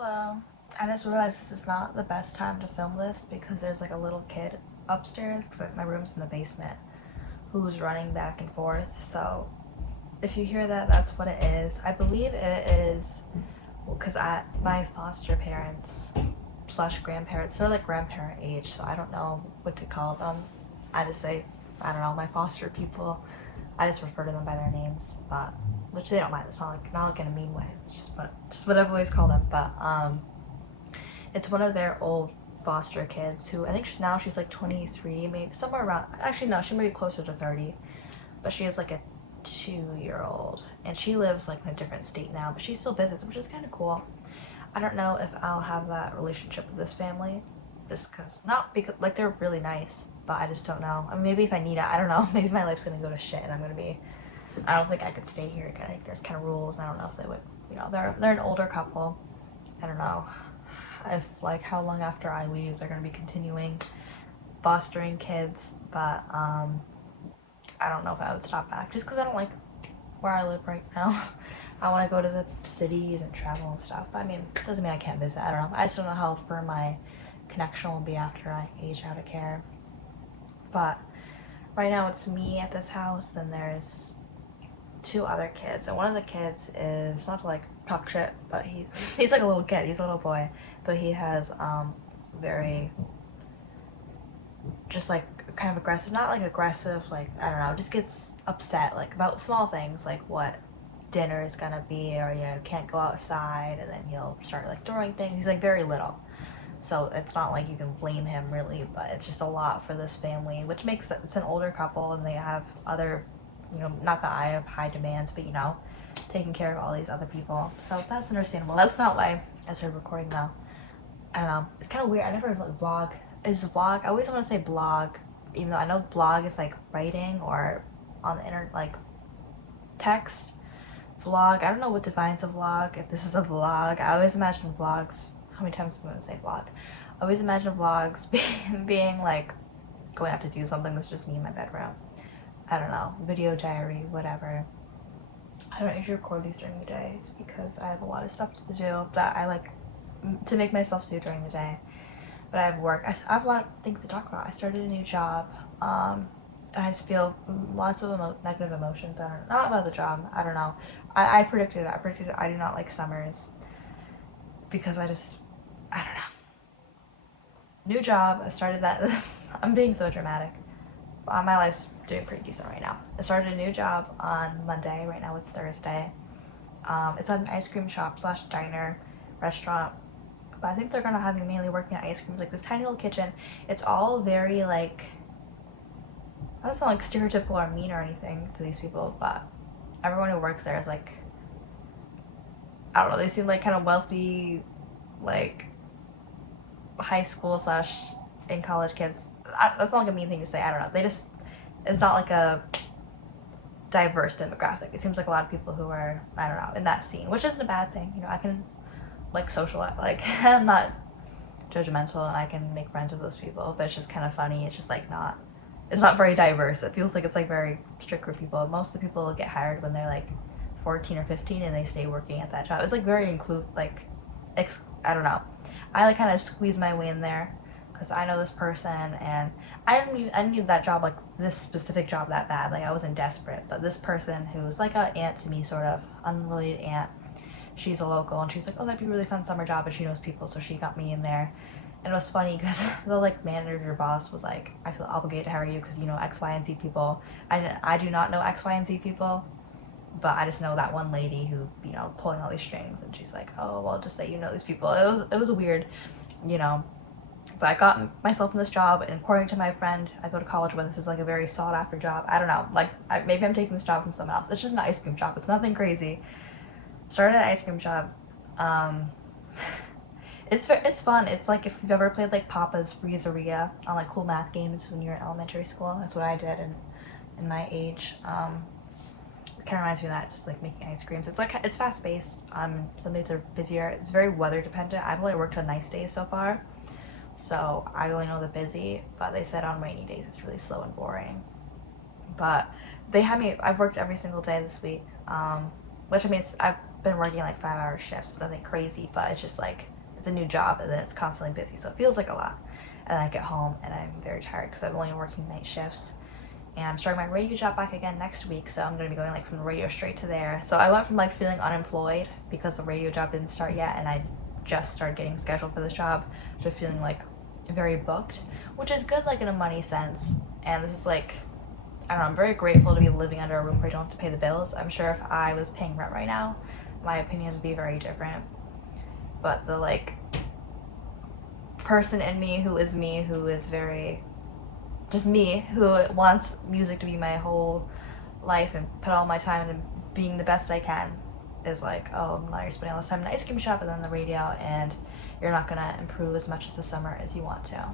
Hello. I just realized this is not the best time to film this because there's like a little kid upstairs because my room's in the basement who's running back and forth. So if you hear that, that's what it is. I believe it is because my foster parents slash grandparents, they're like grandparent age, so I don't know what to call them. I just say, I don't know, my foster people. I just refer to them by their names, but which they don't mind. It's not like in a mean way. It's just what I've always called them. But it's one of their old foster kids who I think now she's like 23, maybe somewhere around. Actually, no, she might be closer to 30, but she has like a 2-year old, and she lives like in a different state now, but she still visits, which is kind of cool. I don't know if I'll have that relationship with this family, just because not because like they're really nice, but I just don't know. I mean, maybe if I need it, I don't know. Maybe my life's gonna go to shit, and I'm gonna be. I don't think I could stay here. I think there's kind of rules. I don't know if they would. They're an older couple. I don't know if like how long after I leave they're gonna be continuing fostering kids, but I don't know if I would stop back just because I don't like where I live right now. I want to go to the cities and travel and stuff. But I mean, it doesn't mean I can't visit. I don't know. I just don't know how firm my connection will be after I age out of care. But right now it's me at this house, and there's two other kids, and one of the kids is not to like talk shit, but he's like a little kid. He's a little boy, but he has very just like kind of aggressive, not like aggressive, like I don't know, just gets upset like about small things like what dinner is gonna be, or can't go outside, and then he'll start like throwing things. He's like very little, so it's not like you can blame him really, but it's just a lot for this family, which makes it's an older couple, and they have other, not that I have high demands, but taking care of all these other people, so that's understandable. That's not why I started recording though. I don't know, it's kind of weird. I never like vlog. Is vlog, I always want to say blog, even though I know blog is like writing or on the internet, like text. Vlog, I don't know what defines a vlog, if this is a vlog. I always imagine vlogs, how many times am I going to say vlog? I always imagine vlogs being like going out to do something that's just me in my bedroom. I don't know, video diary, whatever. I don't usually record these during the day because I have a lot of stuff to do that I like to make myself do during the day. But I have work. I have a lot of things to talk about. I started a new job. I just feel lots of negative emotions. Not about the job. I don't know. I predicted it. I do not like summers because I don't know. New job. I started that. I'm being so dramatic. My life's doing pretty decent right now. I started a new job on Monday. Right now it's Thursday. It's an ice cream shop slash diner restaurant. But I think they're gonna have me mainly working on ice creams, like this tiny little kitchen. It's all very like, I don't sound like stereotypical or mean or anything to these people, but everyone who works there is like, I don't know, they seem like kind of wealthy, like high school slash in college kids. That's not like a mean thing to say. I don't know. It's not like a diverse demographic. It seems like a lot of people who are, I don't know, in that scene, which isn't a bad thing. I can like socialize, like I'm not judgmental, and I can make friends with those people, but it's just kind of funny. It's just like it's not very diverse. It feels like it's like very strict group people. Most of the people get hired when they're like 14 or 15, and they stay working at that job. It's like very I don't know. I like kind of squeeze my way in there because I know this person, and I didn't need that job, like this specific job, that bad. Like I wasn't desperate, but this person who's like an aunt to me, sort of unrelated aunt, she's a local, and she's like, oh, that'd be a really fun summer job, and she knows people, so she got me in there. And it was funny because the like manager boss was like, I feel obligated to hire you because you know X, Y, and Z people. I do not know X, Y, and Z people, but I just know that one lady who pulling all these strings, and she's like, oh well, just say you know these people. It was weird, but I got myself in this job, and according to my friend I go to college with, this is like a very sought after job. I don't know, like maybe I'm taking this job from someone else. It's just an ice cream shop. It's nothing crazy. Started an ice cream shop. It's fun. It's like if you've ever played like Papa's Freezeria on like cool math games when you're in elementary school. That's what I did in my age. It kind of reminds me of that, just like making ice creams. It's fast paced. Some days are busier. It's very weather dependent. I've only worked on nice days so far, so I only know the busy. But they said on rainy days it's really slow and boring. But they had me. I've worked every single day this week. Which I mean, been working like 5-hour shifts. It's nothing crazy, but it's just like it's a new job and then it's constantly busy, so it feels like a lot. And then I get home and I'm very tired because I've only been working night shifts. And I'm starting my radio job back again next week, so I'm gonna be going like from the radio straight to there. So I went from like feeling unemployed because the radio job didn't start yet, and I just started getting scheduled for this job, to feeling like very booked, which is good like in a money sense. And this is like, I don't know, I'm very grateful to be living under a roof where I don't have to pay the bills. I'm sure if I was paying rent right now, my opinions would be very different. But the like person in me, who is very just me, who wants music to be my whole life and put all my time into being the best I can, is like, oh, now you're spending all this time in the ice cream shop and then the radio, and you're not gonna improve as much as the summer as you want to.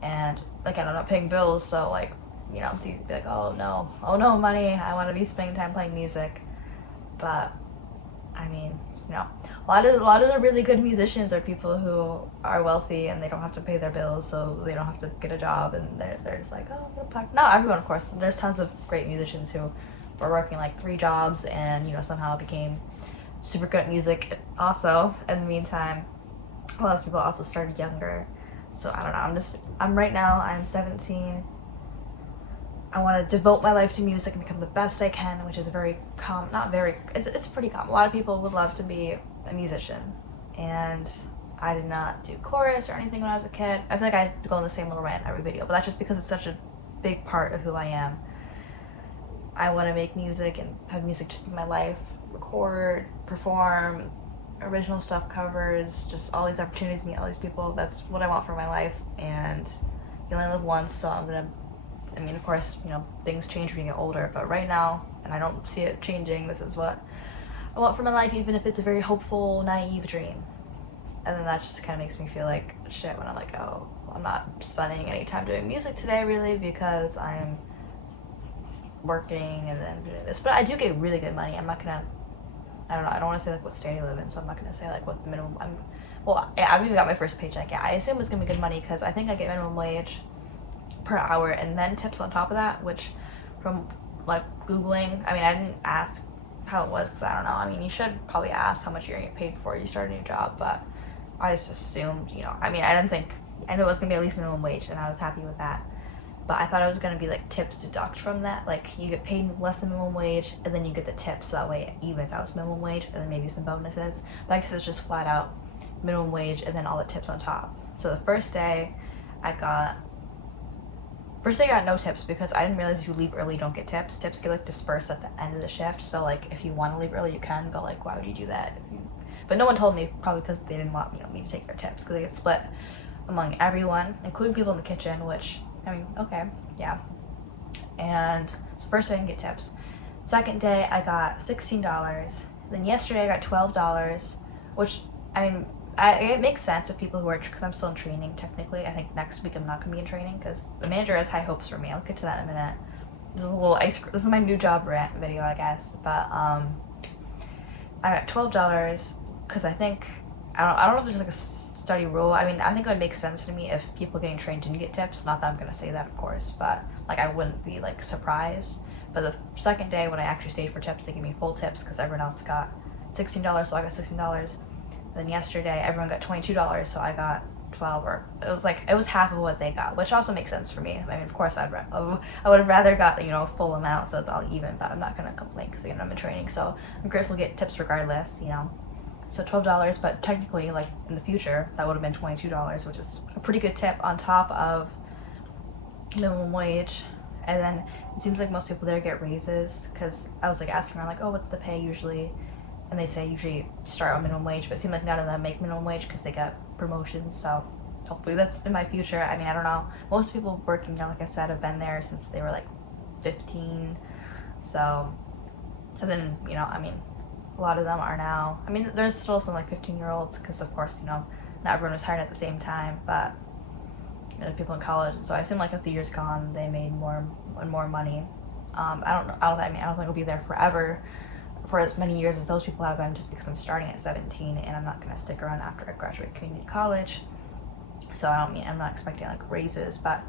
And again, I'm not paying bills, so like, you know, it's easy to be like, oh no, money, I want to be spending time playing music. But I mean, you know, a lot of the really good musicians are people who are wealthy and they don't have to pay their bills, so they don't have to get a job, and they're just like, oh, not everyone, of course. There's tons of great musicians who were working like 3 jobs and, you know, somehow became super good at music also. In the meantime, a lot of people also started younger. So I don't know, I'm right now, I'm 17. I want to devote my life to music and become the best I can, which is it's pretty common. A lot of people would love to be a musician, and I did not do chorus or anything when I was a kid. I feel like I go on the same little rant every video, but that's just because it's such a big part of who I am. I want to make music and have music just be my life, record, perform, original stuff, covers, just all these opportunities, meet all these people. That's what I want for my life, and you only live once, so I mean, of course, you know, things change when you get older, but right now, and I don't see it changing, this is what I want for my life, even if it's a very hopeful, naive dream. And then that just kind of makes me feel like shit when I'm like, oh, I'm not spending any time doing music today, really, because I'm working and then doing this. But I do get really good money. I'm not gonna, I don't know, I don't want to say like what state I live in, so I'm not gonna say like what the minimum, yeah, I've even got my first paycheck. Yeah, I assume it's gonna be good money because I think I get minimum wage per hour and then tips on top of that, which from like Googling, I mean, I didn't ask how it was because I don't know. I mean, you should probably ask how much you're gonna get paid before you start a new job, but I just assumed, you know, I mean, I knew it was gonna be at least minimum wage, and I was happy with that. But I thought it was gonna be like tips deduct from that, like you get paid less than minimum wage and then you get the tips, so that way it evens out to minimum wage and then maybe some bonuses. But I guess it's just flat out minimum wage and then all the tips on top. So the first day I got no tips because I didn't realize if you leave early you don't get tips. Tips get like dispersed at the end of the shift, so like if you want to leave early you can, but like why would you do that? But no one told me, probably because they didn't want, you know, me to take their tips, because they get split among everyone, including people in the kitchen, which, I mean, okay, yeah. And so first day I didn't get tips. Second day I got $16. Then yesterday I got $12, which, I mean, it makes sense with people who are, because I'm still in training technically. I think next week I'm not going to be in training because the manager has high hopes for me. I'll get to that in a minute. This is my new job rant video, I guess. But I got $12 because I think, I don't know if there's like a study rule. I mean, I think it would make sense to me if people getting trained didn't get tips. Not that I'm going to say that, of course, but like I wouldn't be like surprised. But the second day when I actually stayed for tips, they gave me full tips because everyone else got $16, so I got $16. Then yesterday everyone got $22, so I got 12, or it was half of what they got, which also makes sense for me. I mean, of course I would have rather got, you know, full amount so it's all even, but I'm not gonna complain because again I'm in training, so I'm grateful to get tips regardless, you know. So $12, but technically, like in the future, that would have been $22, which is a pretty good tip on top of minimum wage. And then it seems like most people there get raises, because I was like asking around, like, oh, what's the pay usually? And they say usually start on minimum wage, but it seems like none of them make minimum wage because they got promotions, so hopefully that's in my future. I mean, I don't know. Most people working there, like I said, have been there since they were like 15, so, and then, you know, I mean, a lot of them are now, I mean, there's still some like 15-year-olds, because of course, you know, not everyone was hired at the same time, but you know, people in college, so I assume like as the years gone, they made more and more money. I don't think I'll be there forever, for as many years as those people have been, just because I'm starting at 17 and I'm not going to stick around after I graduate community college. So I'm not expecting like raises, but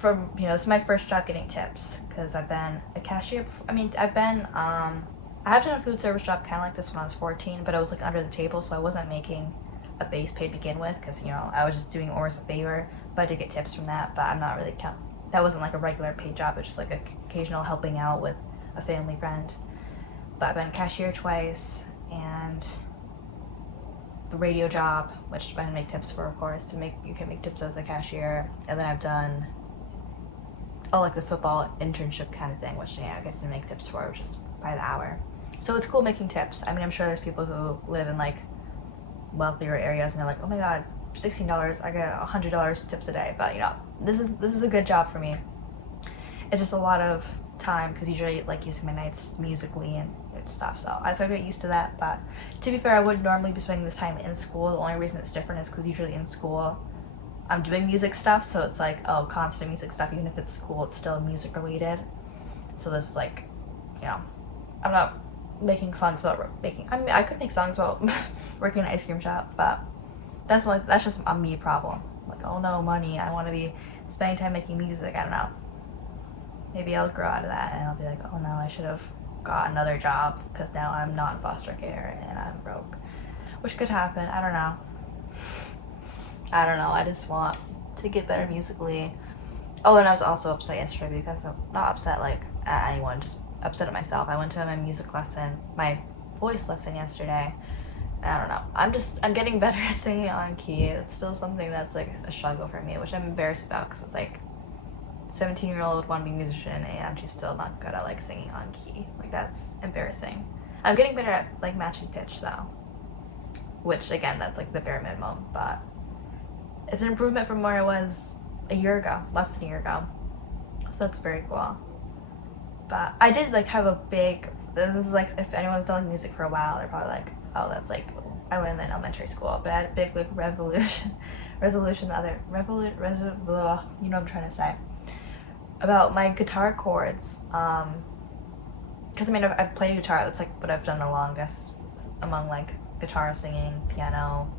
this is my first job getting tips, because I've been a cashier. I mean, I've been I have done a food service job kind of like this when I was 14, but it was like under the table, so I wasn't making a base pay to begin with, because you know I was just doing orders a favor. But I did get tips from that. But I'm not really that wasn't like a regular paid job. It's just like occasional helping out with a family friend. But I've been a cashier twice, and the radio job, which I didn't make tips for, of course. You can make tips as a cashier. And then I've done like the football internship kind of thing, which I get to make tips for, which is by the hour. So it's cool making tips. I mean, I'm sure there's people who live in like wealthier areas and they're like, oh my god, $16, I get $100 tips a day. But you know, this is a good job for me. It's just a lot of time, because usually like using my nights musically and stuff, so I sort of get used to that. But to be fair, I wouldn't normally be spending this time in school. The only reason it's different is because usually in school I'm doing music stuff, so it's like, oh, constant music stuff. Even if it's school, it's still music related. So this is like, you know, I'm not making songs about making. I mean, I could make songs about working in an ice cream shop, but that's just a me problem. Like, oh no, money. I want to be spending time making music. I don't know. Maybe I'll grow out of that and I'll be like, oh no, I should have got another job, because now I'm not in foster care and I'm broke, which could happen. I don't know. I just want to get better musically. Oh, and I was also upset yesterday, because I'm not upset like at anyone, just upset at myself. I went to my music lesson, my voice lesson yesterday. I don't know. I'm getting better at singing on key. It's still something that's like a struggle for me, which I'm embarrassed about, because it's like 17-year-old want to be a musician and she's still not good at like singing on key. Like, that's embarrassing. I'm getting better at like matching pitch though, which again, that's like the bare minimum, but it's an improvement from where I was a year ago, less than a year ago. So that's very cool. But I did like have a big, this is like, if anyone's done like music for a while, they're probably like, oh, that's like, I learned that in elementary school. But I had a big like resolution the other, you know what I'm trying to say, about my guitar chords. Because I mean, I've played guitar. That's like what I've done the longest among like guitar, singing, piano.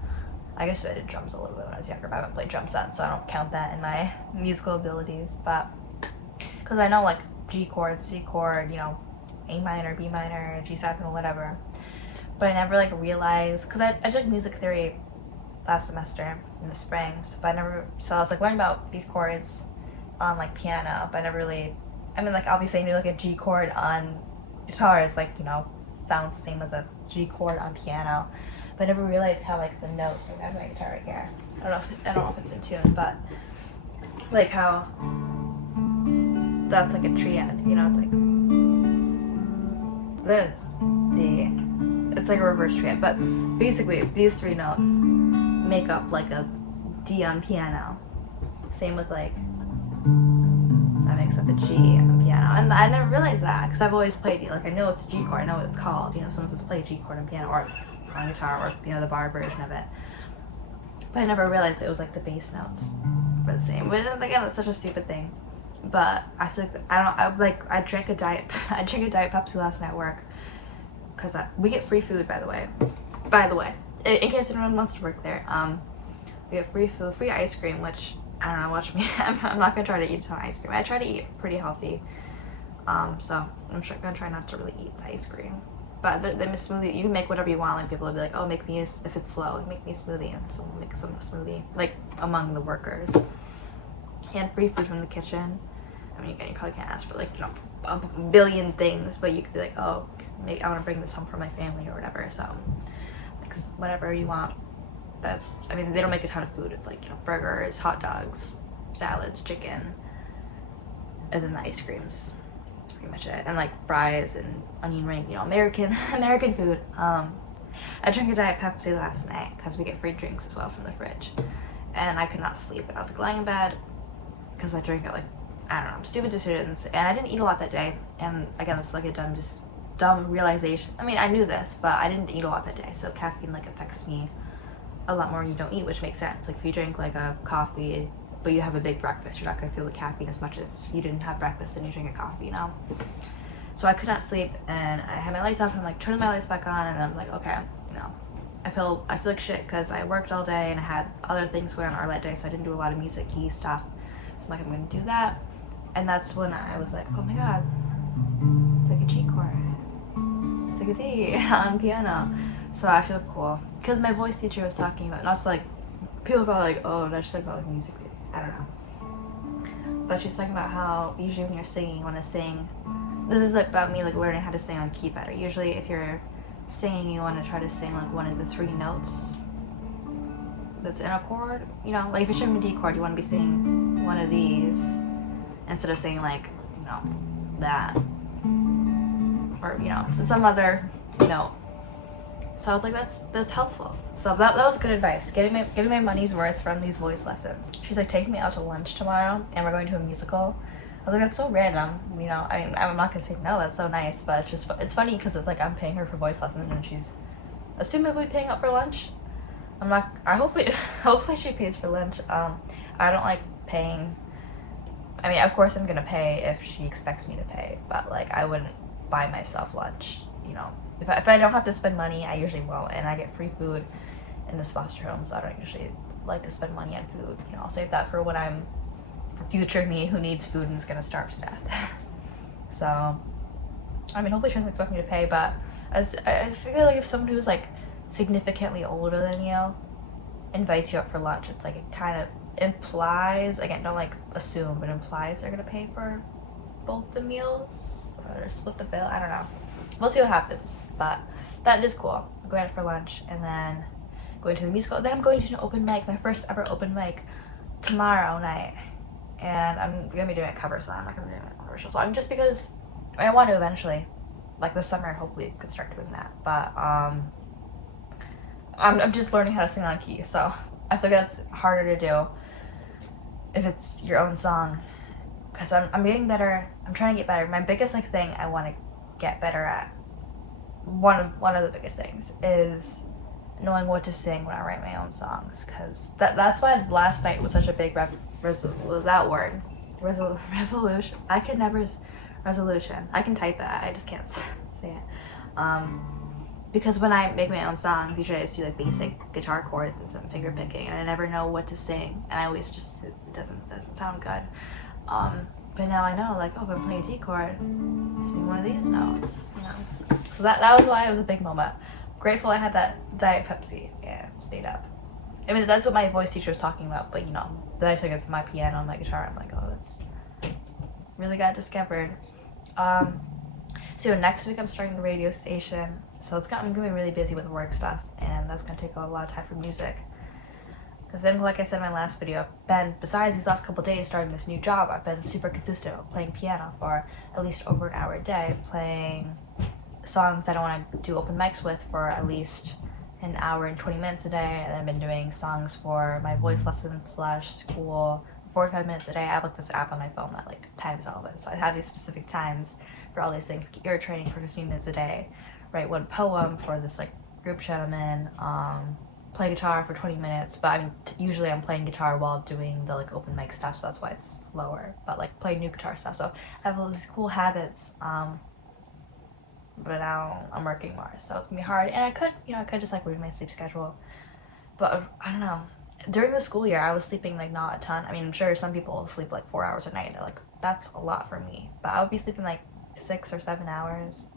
I guess I did drums a little bit when I was younger, but I haven't played drums since, so I don't count that in my musical abilities. But because I know like G chord, C chord, you know, A minor, B minor, G7, whatever. But I never like realized, because I took music theory last semester in the spring, so I was like learning about these chords on like piano, but I never really, I mean, like obviously I knew like a G chord on guitar is like, you know, sounds the same as a G chord on piano, but I never realized how like the notes, like I have my guitar right here, I don't know if it's in tune, but like how that's like a triad, you know, it's like, then it's D, it's like a reverse triad, but basically these three notes make up like a D on piano. Same with like, that makes up a G on piano. And I never realized that, because I've always played, like I know it's a G chord, I know what it's called, you know, someone says play a G chord on piano or on guitar, or you know, the bar version of it. But I never realized it was like the bass notes were the same. But again, that's such a stupid thing. But I feel like, I drank a diet Pepsi last night at work, because we get free food, by the way, in case anyone wants to work there. We get free food, free ice cream, which, I don't know, watch me, I'm not gonna try to eat a ton of ice cream. I try to eat pretty healthy, so I'm gonna try not to really eat the ice cream. But the smoothie, you can make whatever you want. Like people will be like, oh, make me if it's slow, make me a smoothie, and so we'll make some smoothie, like among the workers. And free food from the kitchen. I mean, again, you probably can't ask for like, you know, a billion things, but you could be like, oh, I want to bring this home for my family or whatever. So, like, whatever you want. That's, I mean, they don't make a ton of food. It's like, you know, burgers, hot dogs, salads, chicken, and then the ice creams. That's pretty much it. And like fries and onion ring, you know, American food. I drank a Diet Pepsi last night because we get free drinks as well from the fridge, and I could not sleep. And I was like lying in bed because I drank it, like, I don't know, stupid decisions, and I didn't eat a lot that day. And again, this is like a dumb realization. I mean, I knew this, but I didn't eat a lot that day, so caffeine like affects me a lot more when you don't eat, which makes sense. Like if you drink like a coffee but you have a big breakfast, you're not gonna feel the caffeine as much if you didn't have breakfast and you drink a coffee, you know? So I could not sleep, and I had my lights off, and I'm like turning my lights back on, and I'm like, okay, you know, I feel like shit because I worked all day and I had other things going on that day, so I didn't do a lot of music-y stuff. So I'm like, I'm gonna do that. And that's when I was like, oh my god, it's like a G chord. take a D on piano. So I feel cool. Because my voice teacher was talking about, not to like, people are probably like, oh, that's just like about like music. I don't know. But she's talking about how usually when you're singing, you want to sing. This is like about me like learning how to sing on key better. Usually if you're singing, you want to try to sing like one of the 3 notes that's in a chord. You know, like if you're strumming a D chord, you want to be singing one of these instead of saying like, you know, that. Or, you know, some other note. So I was like, that's helpful. So that was good advice. Getting my money's worth from these voice lessons. She's like taking me out to lunch tomorrow, and we're going to a musical. I was like, that's so random, you know. I mean, I'm not gonna say no. That's so nice, but it's funny because it's like I'm paying her for voice lessons, and she's assumably paying up for lunch. I'm not. Hopefully she pays for lunch. I don't like paying. I mean, of course I'm gonna pay if she expects me to pay, but like I wouldn't buy myself lunch, you know. If I don't have to spend money, I usually won't, and I get free food in this foster home, so I don't usually like to spend money on food. You know, I'll save that for when for future me who needs food and is gonna starve to death. So, I mean, hopefully she doesn't expect me to pay, but as I feel like if someone who's like significantly older than you invites you up for lunch, it's like it kind of implies, again, don't like assume, but implies they're gonna pay for both the meals or split the bill. I don't know. We'll see what happens, but that is cool. I'm going out for lunch and then going to the musical. Then I'm going to an open mic, my first ever open mic, tomorrow night. And I'm gonna be doing a cover song. I'm not gonna be doing a commercial song just because I want to eventually, like this summer, hopefully could start doing that. But I'm just learning how to sing on key, so I feel like that's harder to do if it's your own song. Cause I'm getting better. I'm trying to get better. My biggest like thing I want to get better at, one of the biggest things is knowing what to sing when I write my own songs. Cause that's why last night was such a big revolution. I can never resolution. I can type it. I just can't say it. Because when I make my own songs, usually I just do like basic guitar chords and some finger picking, and I never know what to sing, and I always just it doesn't sound good. But now I know, like, oh, if I'm playing a D chord, sing one of these notes, you know. So that was why it was a big moment. Grateful I had that Diet Pepsi and stayed up. I mean, that's what my voice teacher was talking about, but you know, then I took it to my piano and my guitar. I'm like, oh, that's really got discovered. So next week I'm starting a radio station, so I'm gonna be really busy with work stuff, and that's gonna take a lot of time for music. Because then, like I said in my last video, I've been, besides these last couple of days starting this new job, I've been super consistent with playing piano for at least over an hour a day, playing songs that I want to do open mics with for at least an hour and 20 minutes a day, and I've been doing songs for my voice lesson / school 45 minutes a day. I have like this app on my phone that like times all of it, so I have these specific times for all these things. Ear training for 15 minutes a day, write one poem for this like group chat I'm in, play guitar for 20 minutes, but I mean, usually I'm playing guitar while doing the like open mic stuff, so that's why it's lower, but like play new guitar stuff, so I have all these cool habits, but now I'm working more, so it's gonna be hard, and I could just like read my sleep schedule, but I don't know, during the school year I was sleeping like not a ton. I mean, I'm sure some people sleep like 4 hours a night, and they're like, that's a lot for me, but I would be sleeping like 6 or 7 hours,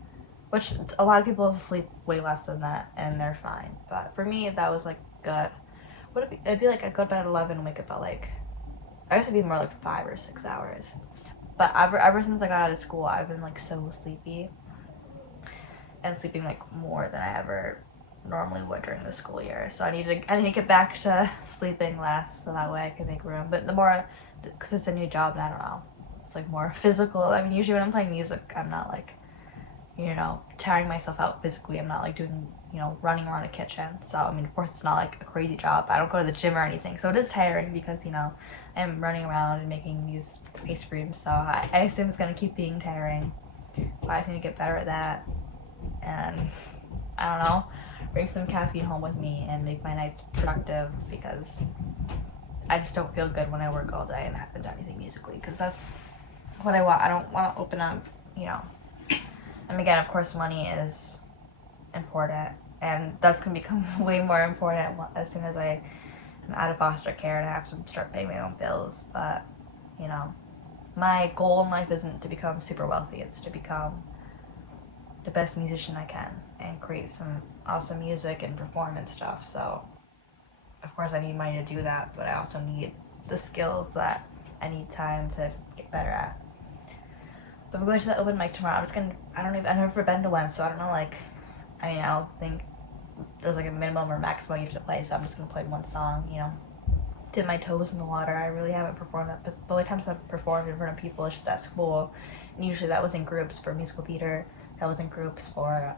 which a lot of people sleep way less than that and they're fine, but for me that was like good. It'd be like I go to bed at 11 and wake up at like, I guess it'd be more like 5 or 6 hours, but ever since I got out of school I've been like so sleepy, and sleeping like more than I ever normally would during the school year, so I need to get back to sleeping less so that way I can make room. But the more, because it's a new job and I don't know, it's like more physical. I mean, usually when I'm playing music I'm not like, you know, tiring myself out physically. I'm not like doing, you know, running around a kitchen. So, I mean, of course it's not like a crazy job. I don't go to the gym or anything. So it is tiring because, you know, I'm running around and making these ice creams. So I assume it's going to keep being tiring. But I just need to get better at that. And, I don't know, bring some caffeine home with me and make my nights productive, because I just don't feel good when I work all day and haven't done anything musically. Because that's what I want. I don't want to open up, you know. And again, of course, money is important, and that's going to become way more important as soon as I am out of foster care and I have to start paying my own bills. But, you know, my goal in life isn't to become super wealthy, it's to the best musician I can and create some awesome music and perform and stuff. So of course I need money to do that, but I also need the skills that I need time to get better at. But I'm going to the open mic tomorrow. I've never been to one, so I don't know, like, I mean, I don't think there's like a minimum or maximum you have to play, so I'm just gonna play one song, you know. Dip my toes in the water. I really haven't performed that, but the only times I've performed in front of people is just at school, and usually that was in groups for musical theater, that was in groups for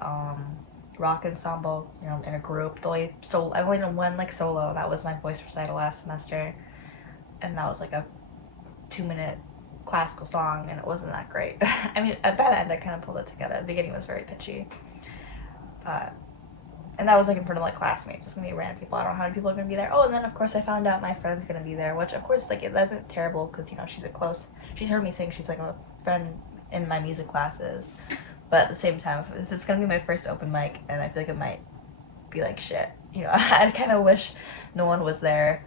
rock ensemble, you know, in a group. I've only done one like solo, that was my voice recital last semester, and that was like a 2-minute classical song, and it wasn't that great. I mean, by the end I kind of pulled it together. The beginning was very pitchy, but and that was like in front of like classmates. It's gonna be random people. I don't know how many people are gonna be there. Oh, and then of course I found out my friend's gonna be there, which of course like it isn't terrible because, you know, she's heard me sing. She's like a friend in my music classes, but at the same time, if it's gonna be my first open mic, and I feel like it might be like shit, you know, I kind of wish no one was there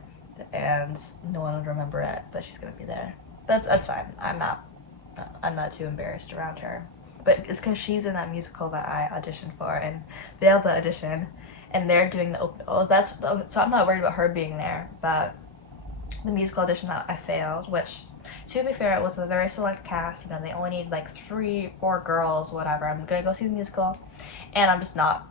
and no one would remember it, but she's gonna be there. But that's fine. I'm not too embarrassed around her. But it's because she's in that musical that I auditioned for and failed the audition, and they're doing the open. So I'm not worried about her being there. But the musical audition that I failed, which, to be fair, it was a very select cast. You know, they only need like 3-4 girls, whatever. I'm gonna go see the musical, and I'm just not.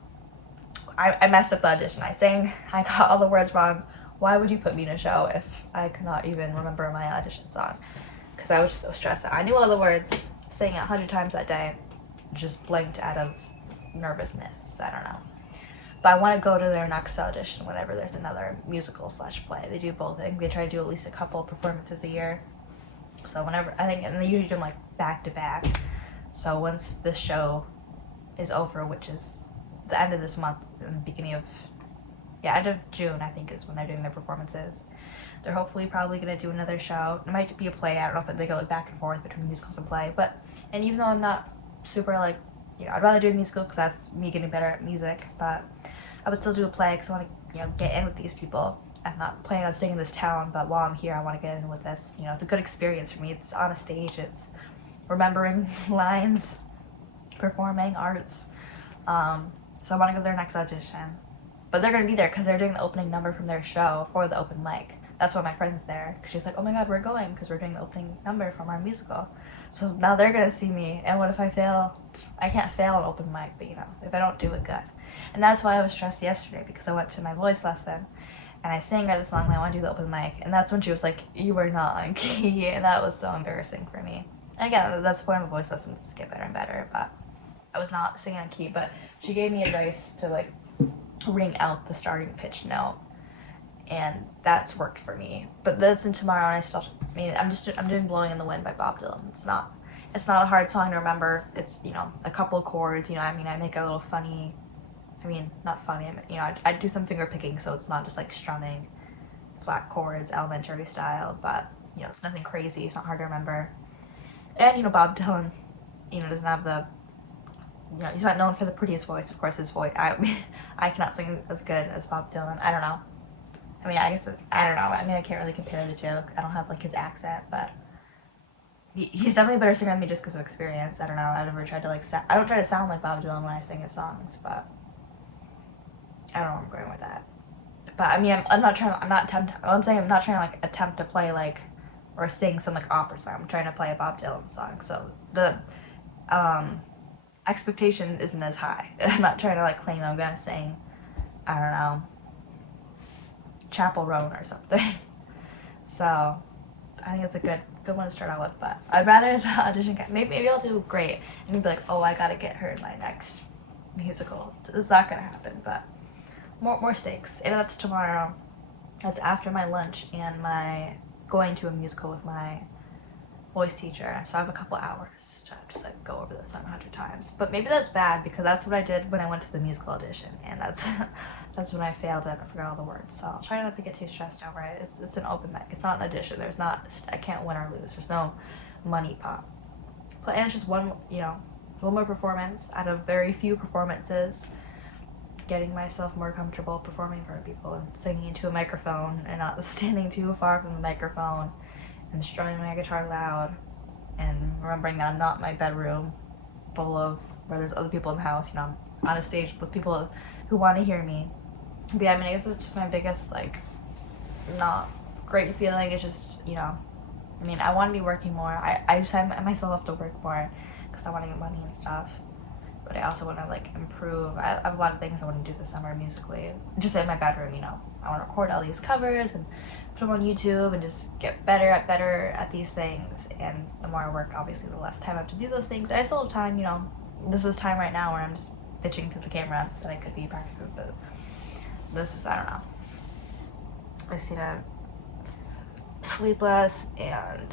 I messed up the audition. I got all the words wrong. Why would you put me in a show if I could not even remember my audition song? Because I was just so stressed out. I knew all the words, sang it 100 times that day, just blanked out of nervousness. I don't know. But I want to go to their next audition whenever there's another musical/play. They do both. I think they try to do at least a couple performances a year. So whenever, I think, and they usually do them like back to back. So once this show is over, which is the end of this month and the beginning of, end of June, I think, is when they're doing their performances. They're hopefully probably going to do another show. It might be a play. I don't know if they go like back and forth between musicals and play. And even though I'm not super like, you know, I'd rather do a musical because that's me getting better at music. But I would still do a play because I want to, you know, get in with these people. I'm not planning on staying in this town, but while I'm here, I want to get in with this. You know, it's a good experience for me. It's on a stage. It's remembering lines, performing arts. So I want to go to their next audition. But they're going to be there because they're doing the opening number from their show for the open mic. That's why my friend's there. Cause she's like, oh my god, we're going because we're doing the opening number from our musical. So now they're going to see me. And what if I fail? I can't fail an open mic, but you know, if I don't do it good. And that's why I was stressed yesterday, because I went to my voice lesson and I sang her the song, I want to do the open mic. And that's when she was like, you were not on key. And that was so embarrassing for me. And again, that's the point of a voice lesson, is to get better and better. But I was not singing on key. But she gave me advice to like ring out the starting pitch note, and that's worked for me. But that's in tomorrow, and I'm doing Blowing in the Wind by Bob Dylan. It's not a hard song to remember. It's, you know, a couple of chords, you know, I mean, I make a little funny, not funny, you know, I do some finger picking, so it's not just like strumming flat chords, elementary style, but, you know, it's nothing crazy, it's not hard to remember. And, you know, Bob Dylan, you know, doesn't have the, you know, he's not known for the prettiest voice. Of course, his voice, I cannot sing as good as Bob Dylan. I don't know. I mean, I guess, I don't know. I mean, I can't really compare the two. I don't have, like, his accent, but he's definitely a better singer than me just because of experience. I don't know. I've never tried to, like, I don't try to sound like Bob Dylan when I sing his songs, but I don't know where I'm going with that. But, I mean, I'm not trying to, like, attempt to play, like, or sing some, like, opera song. I'm trying to play a Bob Dylan song, so the, expectation isn't as high. I'm not trying to, like, claim I'm gonna sing, I don't know, Chapel Roan or something. So I think it's a good one to start out with. But I'd rather the audition maybe I'll do great and you'd be like, oh, I gotta get her in my next musical. It's not gonna happen, but more stakes. And that's tomorrow. That's after my lunch and my going to a musical with my voice teacher. So I have a couple hours to just like go over this 100 times. But maybe that's bad because that's what I did when I went to the musical audition, and that's when I failed and I forgot all the words. So I'll try not to get too stressed over it. It's an open mic. It's not an audition. I can't win or lose. There's no money pot. But and it's just one more performance out of very few performances. Getting myself more comfortable performing in front of people and singing into a microphone and not standing too far from the microphone and strumming my guitar loud and remembering that I'm not in my bedroom full of where there's other people in the house, you know, I'm on a stage with people who want to hear me. But yeah, I mean, I guess it's just my biggest, like, not great feeling. It's just, you know, I mean, I want to be working more. I set myself up to work more because I want to get money and stuff. But I also want to, like, improve. I have a lot of things I want to do this summer musically. Just in my bedroom, you know. I want to record all these covers and put them on YouTube and just get better at these things. And the more I work, obviously, the less time I have to do those things. And I still have time, you know. This is time right now where I'm just bitching to the camera that I could be practicing, but this is, I don't know. I just need to sleep less and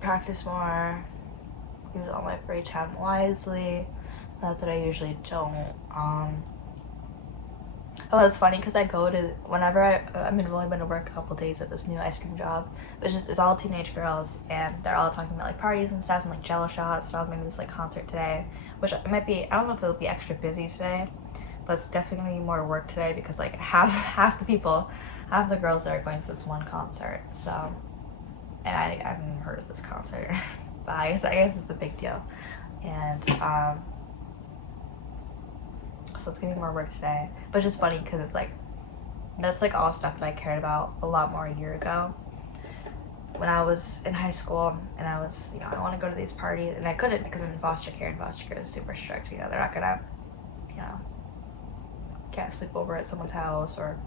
practice more, use all my free time wisely. Not that I usually don't. Oh, it's funny because I go to, whenever I've only been to work a couple days at this new ice cream job, but it's all teenage girls, and they're all talking about like parties and stuff and like Jello shots. So I'm going to this like concert today, which it might be, I don't know if it'll be extra busy today, but it's definitely going to be more work today because like half the girls that are going to this one concert. So, and I haven't even heard of this concert, but I guess it's a big deal, and so it's gonna be more work today. But it's just funny because it's like, that's like all stuff that I cared about a lot more a year ago when I was in high school, and I was, you know, I want to go to these parties, and I couldn't because I'm in foster care, and foster care is super strict. You know, they're not gonna, you know, can't sleep over at someone's house or,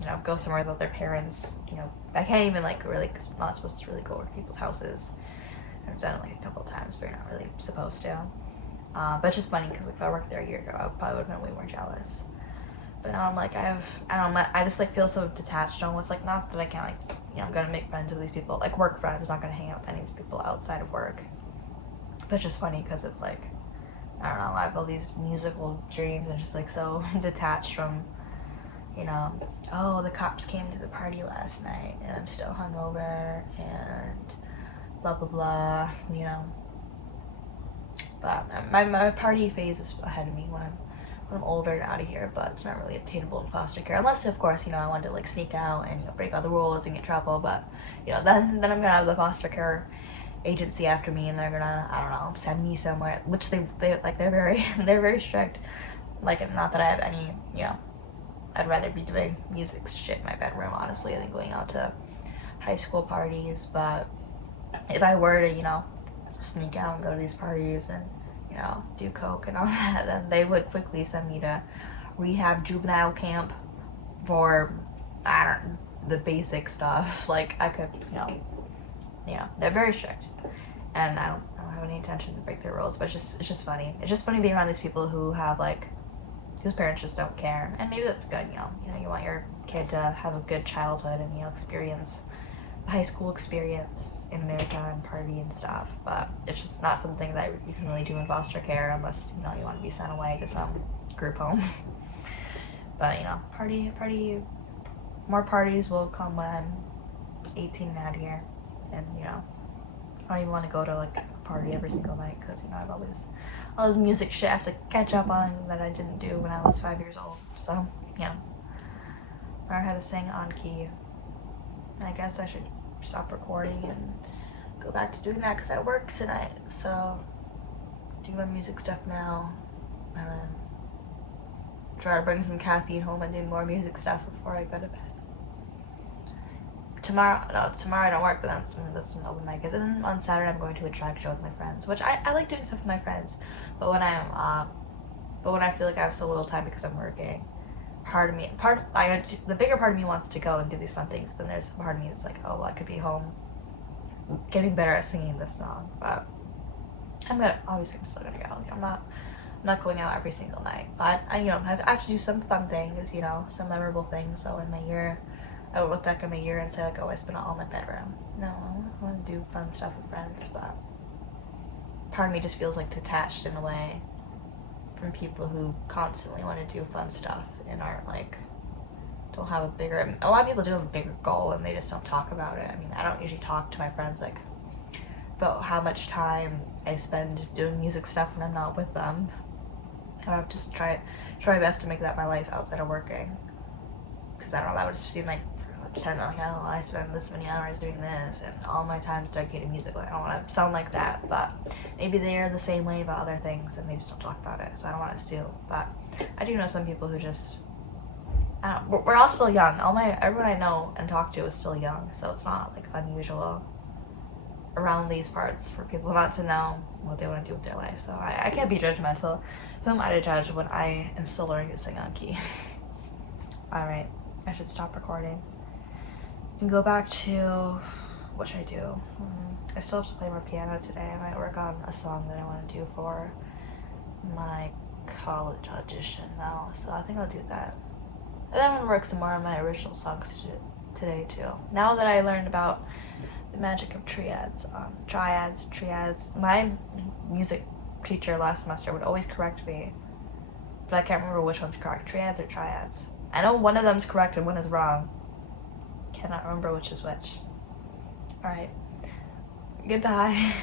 you know, go somewhere without their parents. You know, I can't even like really, cause I'm not supposed to really go over to people's houses. I've done it like a couple of times, but you're not really supposed to. But it's just funny because like, if I worked there a year ago, I probably would have been way more jealous. But now I'm like, I don't know, I just like feel so detached almost. Like, not that I can't, like, you know, I'm gonna make friends with these people, like work friends. I'm not gonna hang out with any of these people outside of work. But it's just funny because it's like, I don't know, I have all these musical dreams and just like so detached from, you know, oh, the cops came to the party last night and I'm still hungover and blah blah blah, you know. But my party phase is ahead of me when I'm older and out of here, but it's not really obtainable in foster care unless, of course, you know, I wanted to like sneak out and, you know, break all the rules and get in trouble. But, you know, then I'm gonna have the foster care agency after me, and they're gonna, I don't know, send me somewhere, which they like, they're very strict. Like, not that I have any, you know, I'd rather be doing music shit in my bedroom, honestly, than going out to high school parties. But if I were to, you know, sneak out and go to these parties and, you know, do coke and all that, then they would quickly send me to rehab juvenile camp for, the basic stuff. Like, I could, you know, they're very strict, and I don't have any intention to break their rules. But it's just funny. It's just funny being around these people who have like, whose parents just don't care, and maybe that's good. You know, you want your kid to have a good childhood and, you know, experience high school experience in America and party and stuff. But it's just not something that you can really do in foster care unless, you know, you want to be sent away to some group home. But, you know, more parties will come when I'm 18 and out of here. And, you know, I don't even want to go to like a party every single night because, you know, I have all this music shit I have to catch up on that I didn't do when I was 5 years old. So, yeah, learn how to sing on key. I guess I should stop recording and go back to doing that because I work tonight. So, do my music stuff now, and then try to bring some caffeine home and do more music stuff before I go to bed. Tomorrow I don't work, but that's an open mic. And then on Saturday I'm going to a drag show with my friends, which I like doing stuff with my friends. But when I feel like I have so little time because I'm working, the bigger part of me wants to go and do these fun things. Then there's a part of me that's like, oh, well, I could be home getting better at singing this song. But I'm still gonna go. I'm not going out every single night. But I have to do some fun things, you know, some memorable things. So in my year, I will look back at my year and say like, oh, I spent it all in my bedroom. No, I want to do fun stuff with friends. But part of me just feels like detached in a way from people who constantly want to do fun stuff and aren't like, don't have a lot of people do have a bigger goal and they just don't talk about it. I mean, I don't usually talk to my friends like about how much time I spend doing music stuff when I'm not with them. I would just try my best to make that my life outside of working, because I don't know, that would seem like pretend like, oh, I spend this many hours doing this and all my time is dedicated to music. Like, I don't want to sound like that, but maybe they are the same way about other things and they just don't talk about it, so I don't want to assume. But I do know some people who just, I don't know, we're all still young. Everyone I know and talk to is still young, so it's not like unusual around these parts for people not to know what they want to do with their life. So I can't be judgmental. Who am I to judge when I am still learning to sing on key? Alright, I should stop recording and go back to what should I do. I still have to play more piano today. I might work on a song that I want to do for my college audition now, so I think I'll do that. And then I'm gonna work some more on my original songs today too. Now that I learned about the magic of triads, my music teacher last semester would always correct me, but I can't remember which one's correct, triads or triads. I know one of them's correct and one is wrong. Cannot remember which is which. Alright. Goodbye.